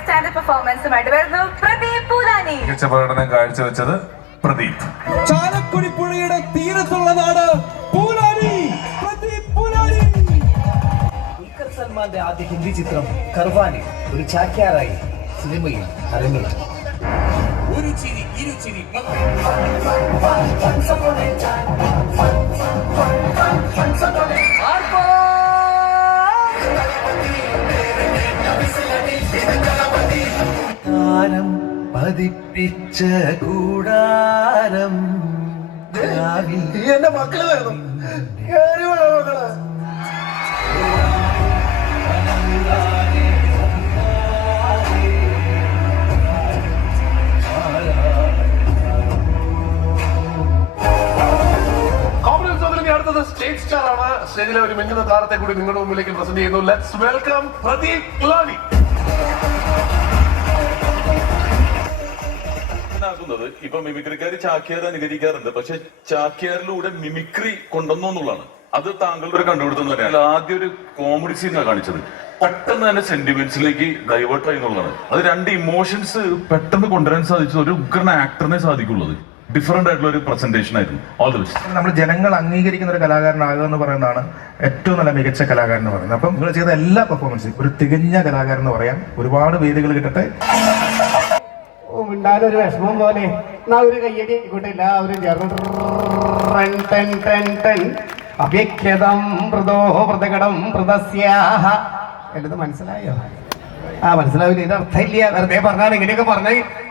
Standup പെർഫോമൻസുമായിട്ട് വരുന്നു പ്രദീപ് പൂലാനി മികച്ച പ്രകടനം കാഴ്ചവെച്ചത് പ്രദീപ് ചാലക്കുടി പുഴയുടെ തീരത്തുള്ള നാട് പൂലാനി പ്രദീപ് പൂലാനി ദുൽഖർ സൽമാന്റെ ആദ്യ ഹിന്ദി ചിത്രം കർവാനി ഒരു ചാക്യാറായി സിനിമയിൽ അരങ്ങേറി ഒരു ചിരി ഇരു ചിരി താരം പതിപ്പിച്ച കൂടാരം. എന്റെ മക്കൾ വരുന്നു. മക്കൾ. അടുത്തത് സ്റ്റാർ ആണ്. സ്റ്റേജിലെ ഒരു മിന്നുന്ന താരത്തെ കൂടി നിങ്ങളുടെ മുമ്പിലേക്ക് പ്രസന്റ് ചെയ്യുന്നു. ലെറ്റ്സ് വെൽക്കം പ്രദീപ് കുലാനി ാക്കുന്നത് ഇപ്പൊ മിമിക്രിക്കാർ ചാക്യാർ അനുകരിക്കാറുണ്ട്. പക്ഷെ ചാക്യാറിലൂടെ മിമിക്രി കൊണ്ടുവന്നു എന്നുള്ളതാണ്. അത് താങ്കളുടെ ഒരു കണ്ടുപിടുത്തം തന്നെയാണ് ആദ്യം ഒരു കോമഡി സീനാണ് കാണിച്ചത്. പെട്ടെന്ന് തന്നെ സെന്റിമെന്റ്സിലേക്ക് ഡൈവേർട്ട് ആയി എന്നുള്ളതാണ്. അത് രണ്ട് ഇമോഷൻസ് പെട്ടെന്ന് കൊണ്ടുവരാൻ സാധിച്ചത് ഒരു ഉഗ്രൻ ആക്ടറിനെ സാധിക്കുള്ളത്. ഡിഫറെന്റ് ആയിട്ടുള്ള ഒരു പ്രസന്റേഷൻ ആയിരുന്നു. ഓൾ ദി ബെസ്റ്റ് നമ്മൾ ജനങ്ങൾ അംഗീകരിക്കുന്ന ഒരു കലാകാരനാകുക എന്ന് പറയുന്നതാണ് ഏറ്റവും നല്ല മികച്ച കലാകാരൻ എന്ന് പറയുന്നത്. അപ്പം നിങ്ങൾ ചെയ്ത എല്ലാ പെർഫോമൻസും ഒരു തികഞ്ഞ കലാകാരൻ എന്ന് പറയാം ഒരുപാട് വേദികൾ കിട്ടട്ടെ. ഉണ്ടാനൊരു വിഷമം പോലെ. എന്നാ ഒരു കയ്യടി ആയിക്കോട്ടെ എല്ലാവരും ചേർന്ന് അഭിഖ്യതം മൃതോ മൃതകടം മൃതസ്യാഹ എന്നത് മനസ്സിലായോ? ആ മനസ്സിലാവില്ല. ഇതിന്റെ അർത്ഥമില്ല വെറുതെ പറഞ്ഞാൽ ഇങ്ങനെയൊക്കെ പറഞ്ഞ ആ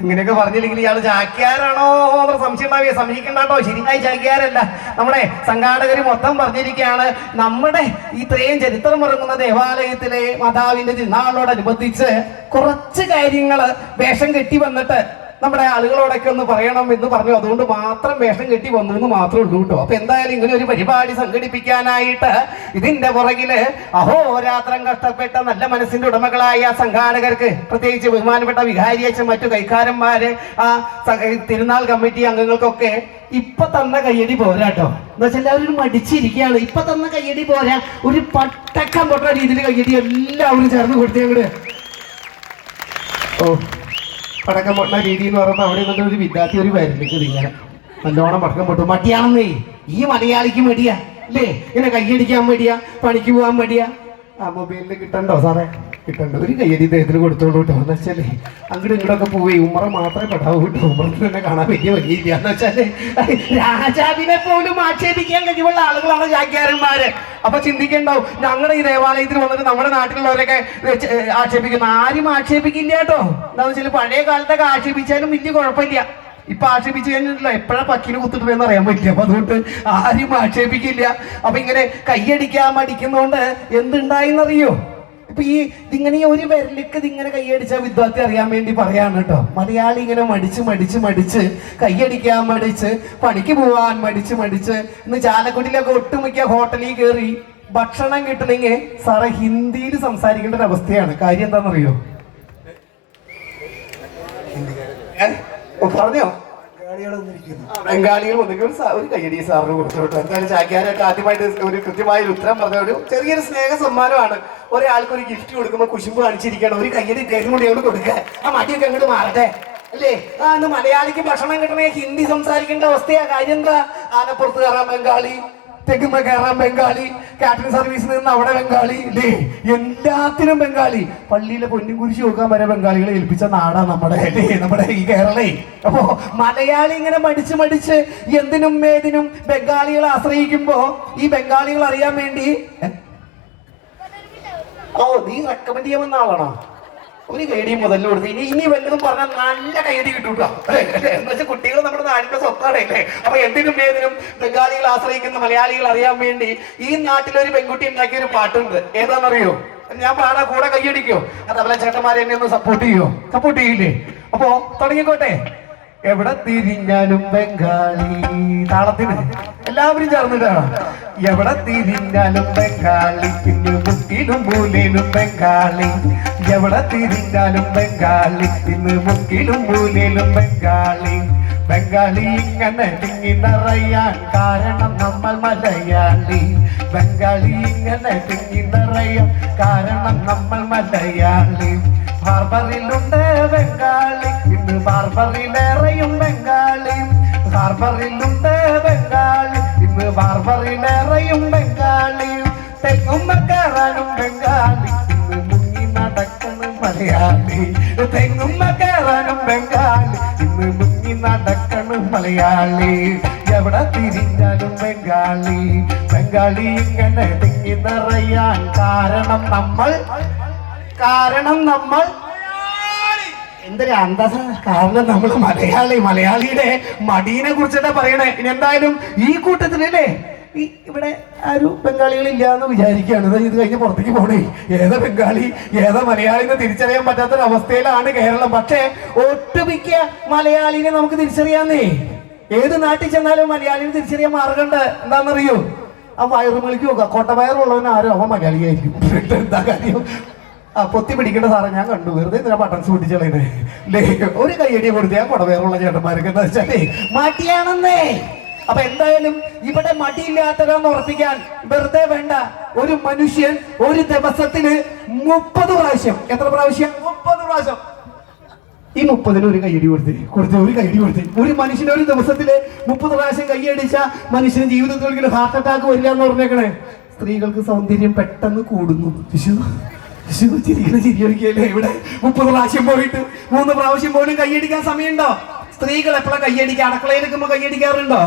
ഇങ്ങനെയൊക്കെ പറഞ്ഞില്ലെങ്കിൽ ഇയാൾ ചാക്യാരാണോ എന്നുള്ള സംശയം ഉണ്ടാവില്ല. സംശയിക്കണ്ടോ ശരിയായി ചാക്യാരല്ല നമ്മുടെ സംഘാടകർ മൊത്തം പറഞ്ഞിരിക്കുകയാണ് നമ്മുടെ ഇത്രയും ചരിത്രം ഇറങ്ങുന്ന ദേവാലയത്തിലെ മാതാവിന്റെ തിരുനാളിനോടനുബന്ധിച്ച് കുറച്ച് കാര്യങ്ങൾ വേഷം കെട്ടി വന്നിട്ട് നമ്മുടെ ആളുകളോടൊക്കെ ഒന്ന് പറയണം എന്ന് പറഞ്ഞു. അതുകൊണ്ട് മാത്രം വേഷം കെട്ടി വന്നു എന്ന് മാത്രമേ ഉള്ളൂ കേട്ടോ. അപ്പൊ എന്തായാലും ഇങ്ങനെ ഒരു പരിപാടി സംഘടിപ്പിക്കാനായിട്ട് ഇതിന്റെ പുറകിൽ അഹോരാത്രം കഷ്ടപ്പെട്ട നല്ല മനസ്സിന്റെ ഉടമകളായ സംഘാടകർക്ക് പ്രത്യേകിച്ച് ബഹുമാനപ്പെട്ട വികാരിയച്ഛൻ മറ്റു കൈക്കാരന്മാര് ആ തിരുനാൾ കമ്മിറ്റി അംഗങ്ങൾക്കൊക്കെ ഇപ്പൊ തന്ന കയ്യടി പോരാ കേട്ടോ. എന്താ വെച്ചാൽ എല്ലാവരും മടിച്ചിരിക്കുകയാണ്. ഇപ്പൊ തന്ന കയ്യടി പോരാ. ഒരു പട്ടക്കം പൊട്ട രീതിയിൽ കയ്യടി എല്ലാവരും ചേർന്ന് കൊടുത്തേ ഓ. പടക്കം പൊട്ടുന്ന രീതി എന്ന് പറയുമ്പോൾ അവിടെ നിന്നിട്ട് ഒരു വിദ്യാർത്ഥി ഒരു വരുന്നിട്ട് ഇങ്ങനെ നല്ലോണം പടക്കം പൊട്ടും. മടിയാണെന്നേ ഈ മലയാളിക്ക് മടിയാ അല്ലേ? ഇങ്ങനെ കൈയടിക്കാൻ മടിയാ പണിക്ക് പോകാൻ മടിയാ. ആ മൊബൈലിൽ കിട്ടണ്ടോ സാറേ? കിട്ടണ്ട ഒരു കയ്യടി ഇദ്ദേഹത്തിന് കൊടുത്തോളൂ കേട്ടോ. എന്ന് വെച്ചാൽ അങ്ങോട്ടും ഇങ്ങോട്ടൊക്കെ പോയി. ഉമ്മറ മാത്രമേ പെടാവൂ കേട്ടോ. ഉമ്മറത്തിൽ തന്നെ കാണാൻ വലിയ വഴിയില്ല. എന്ന് വെച്ചാൽ രാജാവിനെ പോലും ആക്ഷേപിക്കാൻ കഴിവുള്ള ആളുകളാണ് ജാഗ്യാരന്മാര്. അപ്പൊ ചിന്തിക്കണ്ടാവും. ഞങ്ങളുടെ ഈ ദേവാലയത്തിൽ വന്നിട്ട് നമ്മുടെ നാട്ടിലുള്ളവരൊക്കെ ആക്ഷേപിക്കുന്നു. ആരും ആക്ഷേപിക്കില്ല കേട്ടോ. എന്താണെന്ന് വെച്ചാൽ പഴയ കാലത്തൊക്കെ ആക്ഷേപിച്ചാലും വലിയ കുഴപ്പമില്ല. ഇപ്പൊ ആക്ഷേപിച്ചു കഴിഞ്ഞിട്ടില്ല. എപ്പോഴാ പക്കിന് കുത്തിട്ട് അറിയാൻ പറ്റില്ല. അപ്പൊ അതുകൊണ്ട് ആരും ആക്ഷേപിക്കില്ല. അപ്പൊ ഇങ്ങനെ കൈയടിക്കാൻ മടിക്കുന്നോണ്ട് എന്തുണ്ടായിന്നറിയോ? ഇപ്പൊ ഈ ഇതിങ്ങനെ ഒരു വിരലിക്ക് ഇതിങ്ങനെ കൈയടിച്ച വിദ്യാർത്ഥി അറിയാൻ വേണ്ടി പറയാണ് കേട്ടോ. മലയാളി ഇങ്ങനെ മടിച്ച് മടിച്ച് മടിച്ച് കൈയടിക്കാൻ മടിച്ച് പണിക്ക് പോവാൻ മടിച്ച് മടിച്ച് ഇന്ന് ചാലക്കുടിയിലൊക്കെ ഒട്ടുമിക്ക ഹോട്ടലിൽ കയറി ഭക്ഷണം കിട്ടണമെങ്കിൽ സാറേ ഹിന്ദിയിൽ സംസാരിക്കേണ്ട ഒരു അവസ്ഥയാണ്. കാര്യം എന്താണെന്നറിയോ? പറഞ്ഞോ? ബംഗാളികൾ വന്നെങ്കിൽ ഒരു കയ്യടി സാറിന് കൊടുത്തോട്ടെ. എന്തായാലും ചാക്കാനായിട്ട് ആദ്യമായിട്ട് ഒരു കൃത്യമായ ഒരു ഉത്തരം പറഞ്ഞ ഒരു ചെറിയൊരു സ്നേഹ സമ്മാനമാണ് ഒരാൾക്ക് ഒരു ഗിഫ്റ്റ് കൊടുക്കുമ്പോൾ കുശുമ്പ് കാണിച്ചിരിക്കണം ഒരു കയ്യടി ഇദ്ദേഹം കൂടി അങ്ങോട്ട് കൊടുക്കുക ആ മടിയൊക്കെ അങ്ങോട്ട് മാറട്ടെ. അല്ലേ? ആ ഇന്ന് മലയാളിക്ക് ഭക്ഷണം കിട്ടണേ ഹിന്ദി സംസാരിക്കേണ്ട അവസ്ഥയാ. കാര്യം എന്താ? ആനപ്പുറത്ത് കയറാൻ ബംഗാളി. തെക്കുമ്പോ കയറാൻ ബംഗാളി കാറ്ററിംഗ് സർവീസിൽ നിന്ന് അവിടെ ബംഗാളി. അല്ലേ എല്ലാത്തിനും ബംഗാളി. പള്ളിയിലെ പൊന്നും കുരിശ് നോക്കാൻ വരെ ബംഗാളികളെ ഏൽപ്പിച്ച നാടാ നമ്മുടെ. അല്ലേ നമ്മുടെ ഈ കേരളേ. അപ്പോ മലയാളി ഇങ്ങനെ മടിച്ച് മടിച്ച് എന്തിനും ഏതിനും ബംഗാളികളെ ആശ്രയിക്കുമ്പോ ഈ ബംഗാളികൾ അറിയാൻ വേണ്ടി ഓ നീ റെക്കമെൻഡ് ചെയ്യാൻ വന്ന ആളാണോ? ഒരു കൈഡി മുതലിൽ കൊടുത്ത്. ഇനി ഇനി വല്ലതും പറഞ്ഞാൽ നല്ല കൈഡി കിട്ടൂട്ടോ. കേട്ടോ എന്ന് വെച്ചാൽ കുട്ടികൾ നമ്മുടെ നാടിന്റെ സ്വത്താണ് അല്ലേ? അപ്പൊ എന്തിനും ഏതിനും ബംഗാളികൾ ആശ്രയിക്കുന്ന മലയാളികൾ അറിയാൻ വേണ്ടി ഈ നാട്ടിലൊരു പെൺകുട്ടി ഉണ്ടാക്കിയ ഒരു പാട്ടുണ്ട്. ഏതാണെന്നറിയോ? ഞാൻ പാടാ കൂടെ കൈയടിക്കോ അതേപോലെ ചേട്ടന്മാരെ എന്നെ ഒന്ന് സപ്പോർട്ട് ചെയ്യോ? സപ്പോർട്ട് ചെയ്യില്ലേ? അപ്പോ തുടങ്ങിക്കോട്ടെ. എവിടെ തിരിഞ്ഞാലും ബംഗാളി. താളത്തിന്. എല്ലാവരും ചേർന്നിട്ടാണ് എവിടെ തിരിഞ്ഞാലും ബംഗാളി പിന്നെ മുക്കിനും മൂലയിലും ബംഗാളി. എവിടെ തിരിഞ്ഞാലും ബംഗാളി ഇന്ന് മുക്കിലും മൂലയിലും ബംഗാളി. ബംഗാളി ഇങ്ങനെ തിങ്ങി നിറയാൻ കാരണം നമ്മൾ മലയാളി. ബംഗാളി ഇങ്ങനെ തിങ്ങി നിറയാൻ കാരണം നമ്മൾ മലയാളി. ഹാർബറിലുണ്ട് ബംഗാളി ഇന്ന് ബാർബറിലേറെയും ബംഗാളി. ഹാർബറിലുണ്ട് മലയാളി. തെങ്ങുമ്മ കയറാനും ബംഗാളി. ഇന്ന് മുങ്ങി നടക്കണം മലയാളി. എവിടെ തിരിഞ്ഞാലും ബംഗാളി. ബംഗാളി ഇങ്ങനെ തിങ്ങി നിറയാൻ കാരണം നമ്മൾ കാരണം നമ്മൾ എന്തൊരു അന്തസ കാരണം നമ്മൾ മലയാളി. മലയാളിയുടെ മടീനെ കുറിച്ചിട്ടാ പറയണേ. ഇനി എന്തായാലും ഈ കൂട്ടത്തിലല്ലേ? ഈ ഇവിടെ ആരും ബംഗാളികളില്ല എന്ന് വിചാരിക്കുകയാണ് ഇത് കഴിഞ്ഞ് പുറത്തേക്ക് പോണേ. ഏതാ ബംഗാളി? ഏതാ മലയാളി എന്ന് തിരിച്ചറിയാൻ പറ്റാത്തൊരവസ്ഥയിലാണ് കേരളം. പക്ഷേ ഒട്ടുമിക്ക മലയാളിനെ നമുക്ക് തിരിച്ചറിയാന്നേ. ഏത് നാട്ടിൽ ചെന്നാലും മലയാളിനെ തിരിച്ചറിയാൻ മാർഗമുണ്ട്. എന്താണെന്നറിയോ? ആ വയറുമളിക്ക് നോക്കുക കൊട്ടവയറുള്ളവൻ ആരും? അവൻ മലയാളിയായിരിക്കും. എന്താ കാര്യം? ആ പൊത്തി പിടിക്കേണ്ട സാറേ ഞാൻ കണ്ടു. വെറുതെ ഇതിനെ ബട്ടൺസ് പൊട്ടിച്ചളയുന്നേ. ലേ ഒരു കൈയടി കൊടുത്ത് കുടവേറുള്ള ചേട്ടന്മാരൊക്കെ എന്താ വെച്ചാലേ മടിയാണെന്നേ. അപ്പൊ എന്തായാലും ഇവിടെ മടിയില്ലാത്തവരെന്ന് ഉറപ്പിക്കാൻ വെറുതെ വേണ്ട. ഒരു മനുഷ്യൻ ഒരു ദിവസത്തിന് മുപ്പത് പ്രാവശ്യം. എത്ര പ്രാവശ്യം? മുപ്പത് പ്രാവശ്യം. ഈ മുപ്പതിന് ഒരു കൈയടി കൊടുത്ത്. കൊടുത്ത് ഒരു കൈയടി കൊടുത്ത്. ഒരു മനുഷ്യന് ഒരു ദിവസത്തിൽ മുപ്പത് പ്രാവശ്യം കൈയടിച്ച മനുഷ്യന് ജീവിതത്തിൽ ഒരിക്കലും ഹാർട്ട് അറ്റാക്ക് വരില്ല എന്ന് പറഞ്ഞേക്കണേ. സ്ത്രീകൾക്ക് സൗന്ദര്യം പെട്ടെന്ന് കൂടുന്നു. വിശു വിശു ചിരിക്കുന്ന ചിരിയൊക്കെയല്ലേ ഇവിടെ. മുപ്പത് പ്രാവശ്യം പോയിട്ട് മൂന്ന് പ്രാവശ്യം പോലും കൈയടിക്കാൻ സമയമുണ്ടോ? സ്ത്രീകൾ എപ്പോഴാണ് കൈയടിക്കുക അടക്കളയിലേക്ക് നിൽക്കുമ്പോ കൈയടിക്കാറുണ്ടോ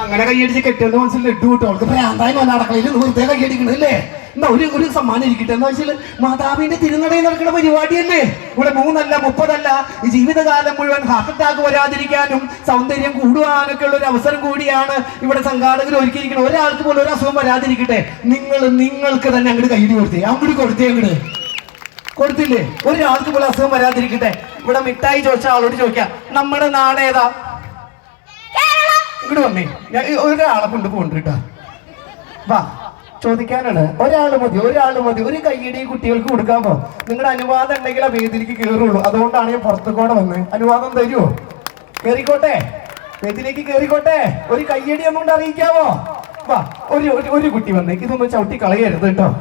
അങ്ങനെ കൈയടിച്ച് കെട്ടിയുടെ മനസ്സിൽ ഇട്ടു കിട്ടും. അവൾക്ക് ഭ്രാന്തായി വന്ന അടക്കളയിൽ വെറുതെ എന്നാ ഒരു ഒരു സമ്മാനം ഇരിക്കട്ടെ. എന്ന് വെച്ചാൽ മാതാവിന്റെ തിരുനടയിൽ നടക്കുന്ന പരിപാടി തന്നെ ഇവിടെ മൂന്നല്ല മുപ്പതല്ല. ജീവിതകാലം മുഴുവൻ ഹാർട്ട് അറ്റാക്ക് വരാതിരിക്കാനും സൗന്ദര്യം കൂടുവാനൊക്കെ ഉള്ള ഒരു അവസരം കൂടിയാണ് ഇവിടെ സംഘാടകർ ഒരുക്കിയിരിക്കുന്നത്. ഒരാൾക്ക് പോലും ഒരു അസുഖം വരാതിരിക്കട്ടെ. നിങ്ങൾ നിങ്ങൾക്ക് തന്നെ അങ്ങോട്ട് കൈയടി കൊടുത്തേ. അങ്ങോട്ട് കൊടുത്തേ അങ്ങോട്ട് കൊടുത്തില്ലേ? ഒരാൾക്ക് പോലും അസുഖം വരാതിരിക്കട്ടെ. ഇവിടെ മിഠായി ചോദിച്ച ആളോട് ചോദിക്കാം നമ്മുടെ നാടേതാ ഇങ്ങോട്ട് വന്നേ. ഞാൻ ഒരാളെ കൊണ്ട് പോണ്ടിട്ടാ വാ ചോദിക്കാനാണ്. ഒരാൾ മതി ഒരാൾ മതി. ഒരു കൈയ്യടി കുട്ടികൾക്ക് കൊടുക്കാമോ നിങ്ങളുടെ അനുവാദം ഉണ്ടെങ്കിൽ ആ വേദിയിലേക്ക് കയറുള്ളൂ. അതുകൊണ്ടാണ് ഞാൻ പുറത്തുകൂടെ വന്നത് അനുവാദം തരുമോ കേറിക്കോട്ടെ. വേദിയിലേക്ക് കേറിക്കോട്ടെ. ഒരു കയ്യടി ഒന്നുകൊണ്ട് അറിയിക്കാമോ വാ ഒരു ഒരു- കുട്ടി വന്നേ. ഇതൊന്നും ചവിട്ടി കളയരുത് കേട്ടോ.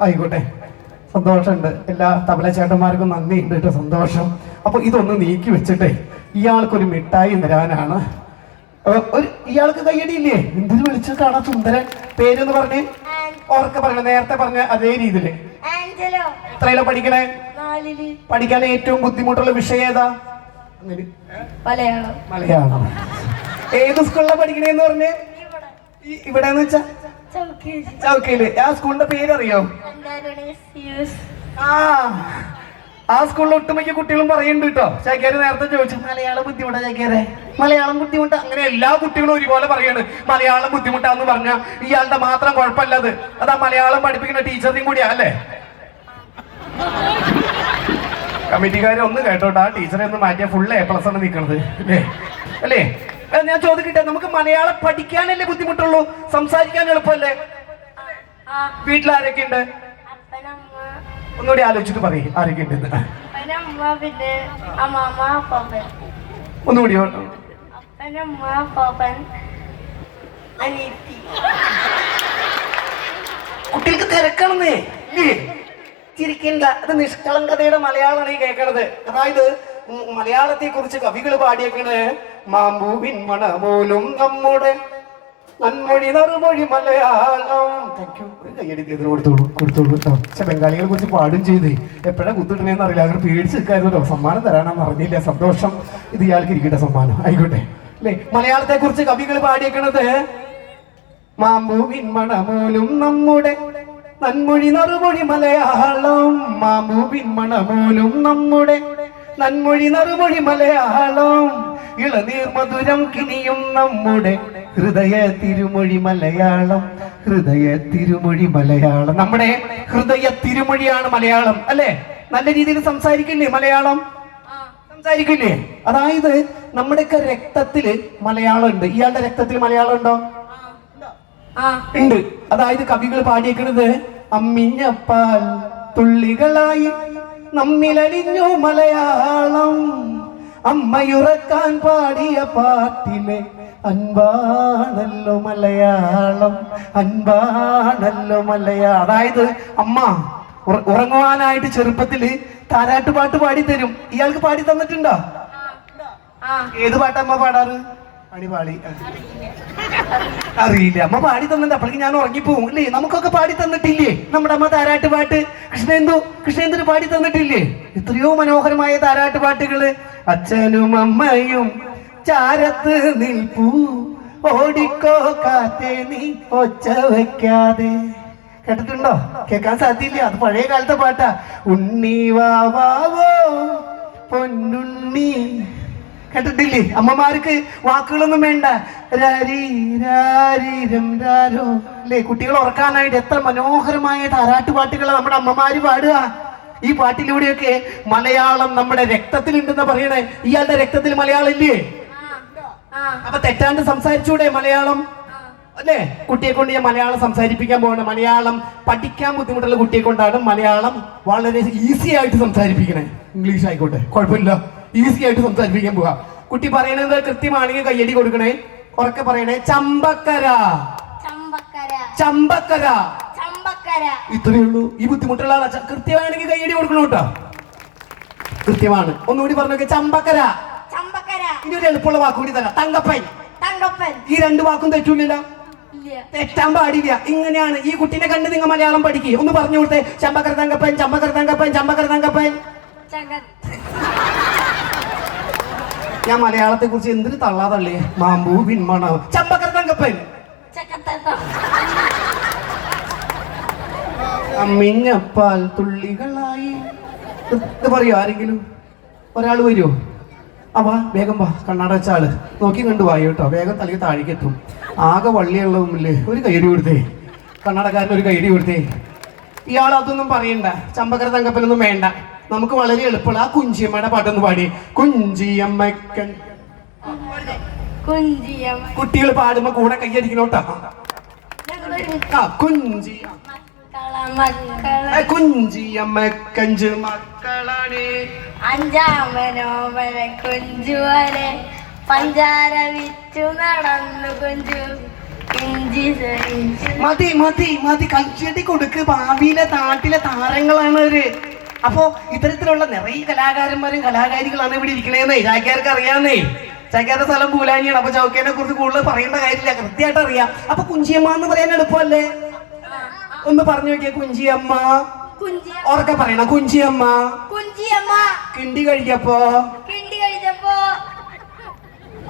ആയിക്കോട്ടെ. സന്തോഷമുണ്ട്. എല്ലാ തബല ചേട്ടന്മാർക്കും നന്ദിയുണ്ട് കേട്ടോ. സന്തോഷം. അപ്പൊ ഇതൊന്ന് നീക്കി വെച്ചിട്ടേ. ഇയാൾക്കൊരു മിഠായി തരാനാണ്. ഒരു ഇയാൾക്ക് കയ്യടിയില്ലേ? എന്തിനു വിളിച്ചു കാണാൻ സുന്ദരൻ? പേരെന്ന് പറഞ്ഞ്. ഓർക്ക് പറഞ്ഞ നേരത്തെ പറഞ്ഞ അതേ രീതിയിൽ. ആഞ്ചലോ എത്രയിലോ പഠിക്കണേ? നാലിൽ. പഠിക്കാൻ ഏറ്റവും ബുദ്ധിമുട്ടുള്ള വിഷയം ഏതാ? അങ്ങനെ മലയാളം. മലയാളം. ഏത് സ്കൂളിലാ പഠിക്കണേന്ന് പറഞ്ഞ്? ഇവിടെ. വെച്ചാ? ചൗക്കയിൽ ആ സ്കൂളിന്റെ പേരറിയോ? ആ. ആ സ്കൂളിൽ ഒട്ടുമിക്ക കുട്ടികളും പറയുന്നുണ്ട് കേട്ടോ. ചാക്യാര് നേരത്തെ ചോദിച്ചു മലയാളം ബുദ്ധിമുട്ടാ ചാക്യാരെ മലയാളം ബുദ്ധിമുട്ട്. അങ്ങനെ എല്ലാ കുട്ടികളും ഒരുപോലെ പറയാണ് മലയാളം ബുദ്ധിമുട്ടാന്ന് പറഞ്ഞ ഇയാളുടെ മാത്രം കുഴപ്പമില്ലത്. അതാ മലയാളം പഠിപ്പിക്കുന്ന ടീച്ചറിനും കൂടിയാ അല്ലേ? കമ്മിറ്റിക്കാരെ ഒന്ന് കേട്ടോട്ടാ. ആ ടീച്ചറെ ഒന്ന് മാറ്റിയ ഫുൾ എ പ്ലസ് ആണ് നിൽക്കുന്നത് അല്ലേ? അല്ലേ? ഞാൻ ചോദിക്കട്ടെ നമുക്ക് മലയാളം പഠിക്കാനല്ലേ ബുദ്ധിമുട്ടുള്ളൂ? സംസാരിക്കാൻ എളുപ്പമല്ലേ? വീട്ടിലാരൊക്കെ ഉണ്ട്? ഒന്നുകൂടി ആലോചിച്ചിട്ട് പറയും ആരൊക്കെ ഉണ്ടെന്ന് ഒന്നുകൂടി കുട്ടികൾക്ക് തിരക്കണമെന്നേ ചിരിക്കണ്ട. അത് നിഷ്കളങ്കതയുടെ മലയാളമാണ് ഈ കേൾക്കണത് അതായത് മലയാളത്തെ കുറിച്ച് കവികൾ പാടിയേക്കണത് മാമ്പൂവിൻ മണ പോലും നമ്മുടെ നന്മൊഴി നറുമൊഴി മലയാളം. താങ്ക് യു ഒരു കയ്യടി ഇതിന് കൊടുത്തോളൂ കൊടുത്തോളൂ കേട്ടോ. ബംഗാളികളെ കുറിച്ച് പാടും ചെയ്ത്. എപ്പോഴാണ് കുത്തിട്ടുണ്ടെന്ന് അറിയില്ല. അങ്ങനെ പേടിച്ച് നിൽക്കായിരുന്നല്ലോ സമ്മാനം തരാനാന്ന് അറിഞ്ഞില്ല സന്തോഷം. ഇത് ഇയാൾക്ക് ഇരിക്കട്ടെ സമ്മാനം. ആയിക്കോട്ടെ. അല്ലേ? മലയാളത്തെ കുറിച്ച് കവികൾ പാടിയേക്കണത് മാമ്പൂവിൻ മണമോലും നമ്മുടെ നന്മൊഴി നറുമൊഴി മലയാളം. മാമ്പൂവിൻ മണമോലും നമ്മുടെ നന്മൊഴി നറുമൊഴി മലയാളം. ഇളനീർ മധുരം കിനിയും നമ്മുടെ ഹൃദയ തിരുമൊഴി മലയാളം ഹൃദയ തിരുമൊഴി മലയാളം. നമ്മുടെ ഹൃദയ തിരുമൊഴിയാണ് മലയാളം അല്ലേ? നല്ല രീതിയിൽ സംസാരിക്കില്ലേ മലയാളം? സംസാരിക്കില്ലേ? അതായത് നമ്മുടെയൊക്കെ രക്തത്തിൽ മലയാളം ഉണ്ട് ഇയാളുടെ രക്തത്തിൽ മലയാളം ഉണ്ടോ ആ. ഉണ്ട്. അതായത് കവികൾ പാടിയേക്കുന്നത് അമ്മിഞ്ഞപ്പാൽ തുള്ളികളായി നമ്മിലലിഞ്ഞു മലയാളം. അമ്മയുറക്കാൻ പാടിയ പാട്ടിലെ അൻപാണല്ലോ മലയാളം അൻപാണല്ലോ മലയാളം. അതായത് അമ്മ ഉറങ്ങുവാനായിട്ട് ചെറുപ്പത്തിൽ താരാട്ട് പാട്ട് പാടി തരും ഇയാൾക്ക് പാടി തന്നിട്ടുണ്ടോ? ഏത് പാട്ടാ അമ്മ പാടാറ്? പണി പാടി. അറിയില്ല. അമ്മ പാടി തന്നിട്ട് അപ്പോഴേക്ക് ഞാൻ ഉറങ്ങിപ്പോവും അല്ലേ? നമുക്കൊക്കെ പാടി തന്നിട്ടില്ലേ? നമ്മുടെ അമ്മ താരാട്ട് പാട്ട്. കൃഷ്ണേന്ദു കൃഷ്ണേന്ദു പാടി തന്നിട്ടില്ലേ? എത്രയോ മനോഹരമായ താരാട്ട് പാട്ടുകൾ. അച്ഛനും അമ്മയും ചാരത്ത് നിൽപ്പൂ. ഓടിക്കോ കാത്തേ നീ ഒച്ച വെക്കാതെ കേട്ടിട്ടുണ്ടോ? കേൾക്കാൻ സാധ്യമില്ല. അത് പഴയ കാലത്തെ പാട്ടാ. ഉണ്ണി വാവാവോ പൊന്നുണ്ണി. കേട്ടിട്ടില്ലേ? അമ്മമാർക്ക് വാക്കുകളൊന്നും വേണ്ട. രാരി അല്ലേ? കുട്ടികൾ ഉറക്കാനായിട്ട് എത്ര മനോഹരമായ താരാട്ട് പാട്ടുകളാണ് നമ്മുടെ അമ്മമാര് പാടുക. ഈ പാട്ടിലൂടെയൊക്കെ മലയാളം നമ്മുടെ രക്തത്തിലുണ്ടെന്ന് പറയണേ. ഇയാളുടെ രക്തത്തിൽ മലയാളം ഇല്ലേ? അപ്പൊ തെറ്റാണ്ട് സംസാരിച്ചൂടെ മലയാളം? അല്ലേ? കുട്ടിയെ കൊണ്ട് ഞാൻ മലയാളം സംസാരിപ്പിക്കാൻ പോകണം മലയാളം പഠിക്കാൻ ബുദ്ധിമുട്ടുള്ള കുട്ടിയെ കൊണ്ടാണ് മലയാളം വളരെ ഈസി ആയിട്ട് സംസാരിപ്പിക്കണേ. ഇംഗ്ലീഷ് ആയിക്കോട്ടെ. കുഴപ്പമില്ല. ഈസി ആയിട്ട് സംസാരിപ്പിക്കാൻ പോവാ. കുട്ടി പറയണത് കൃത്യമാണെങ്കിൽ കയ്യടി കൊടുക്കണേ. ഉറക്കെ പറയണേ. ചമ്പക്കര. ചമ്പക്കര. ഇത്രയേ ഉള്ളൂ. ഈ ബുദ്ധിമുട്ടുള്ള കൃത്യമാണെങ്കിൽ കയ്യടി കൊടുക്കണം കേട്ടോ കൃത്യമാണ്. ഒന്നുകൂടി പറഞ്ഞോക്കെ. ചമ്പക്കര. ഇനി ഒരു എളുപ്പമുള്ള വാക്കുകൂടി തരാം. തങ്കപ്പൻ. തങ്കപ്പൻ. ഈ രണ്ട് വാക്കും തെറ്റൂലല്ലോ തെറ്റാൻ പാടില്ല. ഇങ്ങനെയാണ്. ഈ കുട്ടീനെ കണ്ട് നിങ്ങൾ മലയാളം പഠിക്കുക ഒന്ന് പറഞ്ഞു കൊടുത്തേ. ചമ്പക്കര തങ്കപ്പൻ ചമ്പക്കര തങ്കപ്പൻ ചമ്പക്കര തങ്കപ്പൻ. ഞാൻ മലയാളത്തെ കുറിച്ച് എന്തിനു തള്ളാതള്ളേ? മാമ്പൂ പിന്മണ ചമ്പക്കര തങ്കപ്പൻ. അമ്മിഞ്ഞപ്പാൽ തുള്ളികളായി. ഇത് പറയോ ആരെങ്കിലും? ഒരാൾ വരുമോ വാ വേഗം വാ കണ്ണാട ആൾ. നോക്കി കണ്ടു വായി കേട്ടോ. വേഗം തലയ്ക്ക് താഴേക്ക് എത്തും. ആകെ വള്ളിയുള്ളതുമില്ലേ ഒരു കൈയടി കൊടുത്തേ. കണ്ണാടക്കാരൻ ഒരു കൈയടി കൊടുത്തേ. ഇയാൾ അതൊന്നും പറയണ്ട. ചമ്പക്കര തങ്കപ്പനൊന്നും വേണ്ട. നമുക്ക് വളരെ എളുപ്പമുള്ള ആ കുഞ്ചിയമ്മയുടെ പാട്ടൊന്ന് പാടി. കുഞ്ചിയമ്മക്കൻ കുഞ്ചിയം കുട്ടികൾ പാടുമ്പോ കൂടെ കൈയടിക്കണോട്ടാ ആ കുഞ്ചി കുഞ്ചിയമ്മക്കഞ്ച് മക്കളാണ്. അഞ്ചാമനോമന കുഞ്ചു വരെ പഞ്ചാര വിറ്റു നടന്നു കുഞ്ചു. മതി മതി മതി. കഞ്ചടി കൊടുക്ക്. ഭാവിയിലെ നാട്ടിലെ താരങ്ങളാണ് അവർ. അപ്പോ ഇത്തരത്തിലുള്ള നിറയെ കലാകാരന്മാരും കലാകാരികളാണ് ഇവിടെ ഇരിക്കണേന്നേ ചാക്യാർക്ക് അറിയാന്നേ. ചാക്യാരുടെ സ്ഥലം പൂലാനിയാണ്. അപ്പൊ ചൗക്കേനെ കുറിച്ച് കൂടുതൽ പറയേണ്ട കാര്യമില്ല. കൃത്യമായിട്ട് അറിയാം. അപ്പൊ കുഞ്ചിയമ്മ എന്ന് പറയാൻ എളുപ്പമല്ലേ? ഒന്ന് പറഞ്ഞു നോക്കിയ കുഞ്ചിയമ്മ. ഓർക്കെ പറയണം. കുഞ്ചിയമ്മ കുഞ്ചിയമ്മ കിണ്ടി കഴിക്കപ്പോ കിണ്ടി കഴിച്ചപ്പോ?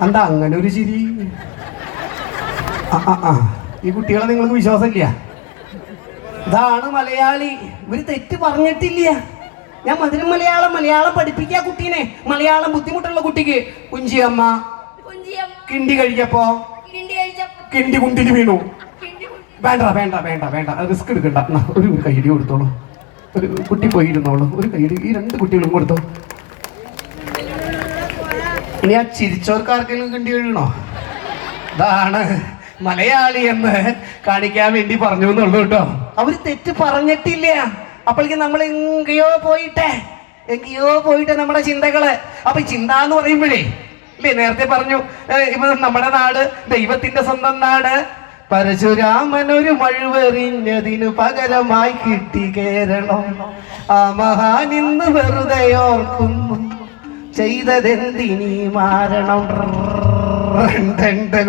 എന്താ അങ്ങനെ ഒരു ചിരി? ആ ആ ഈ കുട്ടികളെ നിങ്ങൾക്ക് വിശ്വാസമില്ല? ഇതാണ് മലയാളി. ഇവർ തെറ്റ് പറഞ്ഞിട്ടില്ല. ഞാൻ മധുരം മലയാളം മലയാളം പഠിപ്പിക്കുക കുട്ടീനെ. മലയാളം ബുദ്ധിമുട്ടുള്ള കുട്ടിക്ക്. കുഞ്ചിയമ്മ കിണ്ടി കഴിക്കപ്പോ കിണ്ടി കുണ്ടിന് വീണു. വേണ്ട വേണ്ട വേണ്ട വേണ്ട. റിസ്ക് എടുക്കണ്ട. ഒരു കൈഡി കൊടുത്തോളൂ. ഒരു കുട്ടി പോയിരുന്നോളൂ. ഒരു കൈയടി ഈ രണ്ട് കുട്ടികളും കൊടുത്തോ. ഇനി ആ ചിരിച്ചോർക്കാർക്കെങ്കിലും കണ്ടി വീഴണോ അതാണ് മലയാളി എന്ന് കാണിക്കാൻ വേണ്ടി പറഞ്ഞു എന്നുള്ളൂ കേട്ടോ. അവർ തെറ്റ് പറഞ്ഞിട്ടില്ല. അപ്പോഴേക്കും നമ്മൾ എങ്കയോ പോയിട്ടെ എങ്കയോ പോയിട്ട് നമ്മുടെ ചിന്തകൾ. അപ്പൊ ചിന്ത എന്ന് പറയുമ്പോഴേ ഇല്ലേ നേരത്തെ പറഞ്ഞു ഇപ്പൊ നമ്മുടെ നാട് ദൈവത്തിന്റെ സ്വന്തം നാട്. പരശുരാമൻ ഒരു മഴുവെറിഞ്ഞതിനു പകരമായി കിട്ടി കേരളം. ആ മഹാൻ ഇന്ന് വെറുതെ ഓർക്കുന്നു. ചെയ്തതെന്തിനീ മാരണം?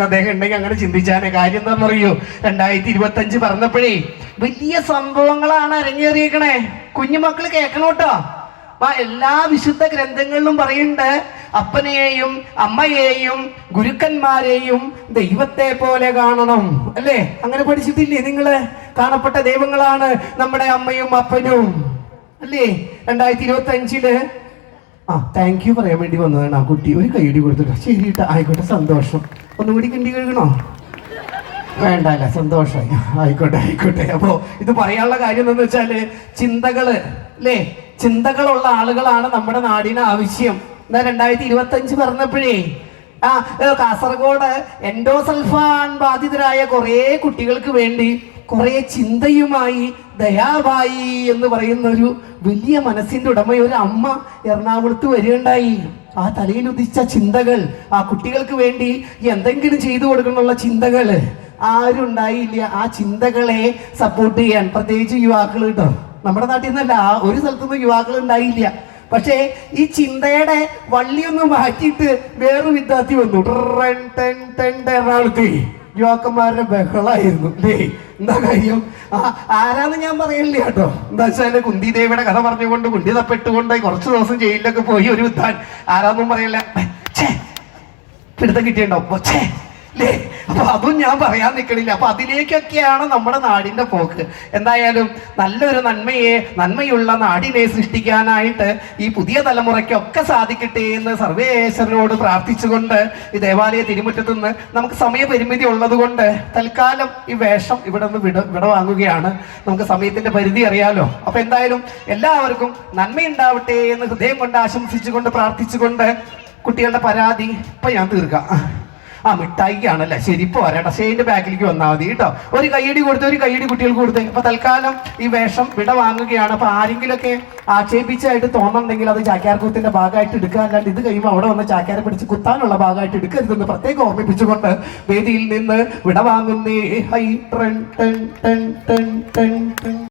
അദ്ദേഹം ഉണ്ടെങ്കിൽ അങ്ങനെ ചിന്തിച്ചാനെ കാര്യം എന്താണെന്നറിയോ രണ്ടായിരത്തി ഇരുപത്തി അഞ്ച് പറഞ്ഞപ്പോഴേ വലിയ സംഭവങ്ങളാണ് അരങ്ങേറിയേക്കണേ. കുഞ്ഞുമക്കൾ കേൾക്കണോട്ടോ അപ്പൊ എല്ലാ വിശുദ്ധ ഗ്രന്ഥങ്ങളിലും പറയുന്നുണ്ട് അപ്പനെയും അമ്മയെയും ഗുരുക്കന്മാരെയും ദൈവത്തെ പോലെ കാണണം. അല്ലേ? അങ്ങനെ പഠിച്ചിട്ടില്ലേ നിങ്ങൾ? കാണപ്പെട്ട ദൈവങ്ങളാണ് നമ്മുടെ അമ്മയും അപ്പനും. അല്ലേ? രണ്ടായിരത്തി ഇരുപത്തി അഞ്ചിൽ ആ താങ്ക് യു പറയാൻ വേണ്ടി വന്നതാണ് ആ കുട്ടി. ഒരു കൈയടി കൊടുത്തിട്ടോ. ശരി ആയിക്കോട്ടെ സന്തോഷം. ഒന്നുകൂടി കിണ്ടി കഴുകണോ? വേണ്ട അല്ല സന്തോഷമായി. ആയിക്കോട്ടെ ആയിക്കോട്ടെ. അപ്പോ ഇത് പറയാനുള്ള കാര്യം എന്താന്ന് വെച്ചാൽ ചിന്തകൾ അല്ലേ? ചിന്തകളുള്ള ആളുകളാണ് നമ്മുടെ നാടിന് ആവശ്യം. എന്നാ രണ്ടായിരത്തി ഇരുപത്തി അഞ്ച് പറഞ്ഞപ്പോഴേ ആ കാസർഗോഡ് എൻഡോസൾഫാൻ ബാധിതരായ കുറേ കുട്ടികൾക്ക് വേണ്ടി കുറെ ചിന്തയുമായി ദയാബായി എന്ന് പറയുന്ന ഒരു വലിയ മനസ്സിന്റെ ഉടമ ഒരു അമ്മ എറണാകുളത്ത് വരികയുണ്ടായി. ആ തലയിൽ ഉദിച്ച ചിന്തകൾ ആ കുട്ടികൾക്ക് വേണ്ടി എന്തെങ്കിലും ചെയ്തു കൊടുക്കണമെന്നുള്ള ചിന്തകൾ. ആരും ഉണ്ടായില്ല ആ ചിന്തകളെ സപ്പോർട്ട് ചെയ്യാൻ. പ്രത്യേകിച്ച് യുവാക്കൾ കേട്ടോ. നമ്മുടെ നാട്ടിൽ നിന്നല്ല ഒരു സ്ഥലത്തുനിന്ന് യുവാക്കൾ ഉണ്ടായില്ല. പക്ഷേ ഈ ചിന്തയുടെ വള്ളിയൊന്ന് മാറ്റിയിട്ട് വേറൊരു വിദ്യാർത്ഥി വന്നു. എറണാകുളത്ത് യുവാക്കന്മാരുടെ ബഹളായിരുന്നു അല്ലേ? എന്താ കാര്യം? ആരാന്ന് ഞാൻ പറയില്ല കേട്ടോ. എന്താ വെച്ചാൽ കുന്തി ദേവിയുടെ കഥ പറഞ്ഞുകൊണ്ട് കുന്തി തപ്പെട്ടുകൊണ്ട് കുറച്ച് ദിവസം ജയിലിലൊക്കെ പോയി ഒരു വിദ്വാൻ ആരാന്നും പറയില്ല പിടുത്തം കിട്ടിയുണ്ടോ അല്ലേ അപ്പൊ അതും ഞാൻ പറയാൻ നിൽക്കണില്ല അപ്പൊ അതിലേക്കൊക്കെയാണ് നമ്മുടെ നാടിന്റെ പോക്ക്. എന്തായാലും നല്ലൊരു നന്മയെ നന്മയുള്ള നാടിനെ സൃഷ്ടിക്കാനായിട്ട് ഈ പുതിയ തലമുറയ്ക്കൊക്കെ സാധിക്കട്ടെ എന്ന് സർവേശ്വരനോട് പ്രാർത്ഥിച്ചുകൊണ്ട് ഈ ദേവാലയ തിരുമുറ്റത്ത് നിന്ന് നമുക്ക് സമയപരിമിതി ഉള്ളത് കൊണ്ട് തൽക്കാലം ഈ വേഷം ഇവിടെ നിന്ന് വിട വിട വാങ്ങുകയാണ്. നമുക്ക് സമയത്തിന്റെ പരിധി അറിയാലോ. അപ്പൊ എന്തായാലും എല്ലാവർക്കും നന്മയുണ്ടാവട്ടെ എന്ന് ഹൃദയം കൊണ്ട് ആശംസിച്ചുകൊണ്ട് പ്രാർത്ഥിച്ചുകൊണ്ട് കുട്ടികളുടെ പരാതി ഇപ്പൊ ഞാൻ തീർക്കാം. ആ മിഠായിക്കാണല്ലേ ശരി വരാം ഷെയിന്റെ ബാക്കിലേക്ക് വന്നാൽ മതി കേട്ടോ. ഒരു കൈയടി കൊടുത്ത് ഒരു കൈയടി കുട്ടികൾക്ക് കൊടുത്ത്. അപ്പൊ തൽക്കാലം ഈ വേഷം വിട വാങ്ങുകയാണ്. അപ്പൊ ആരെങ്കിലൊക്കെ ആക്ഷേപിച്ചായിട്ട് തോന്നുന്നുണ്ടെങ്കിൽ അത് ചാക്യാർകൂത്തിന്റെ ഭാഗമായിട്ട് എടുക്കുക. അല്ലാണ്ട് ഇത് കഴിയുമ്പോൾ അവിടെ വന്ന് ചാക്യാരെ പിടിച്ച് കുത്താനുള്ള ഭാഗമായിട്ട് എടുക്കരുതെന്ന് പ്രത്യേകം ഓർമ്മിപ്പിച്ചുകൊണ്ട് വേദിയിൽ നിന്ന് വിട വാങ്ങുന്നേ. High ten ten ten ten ten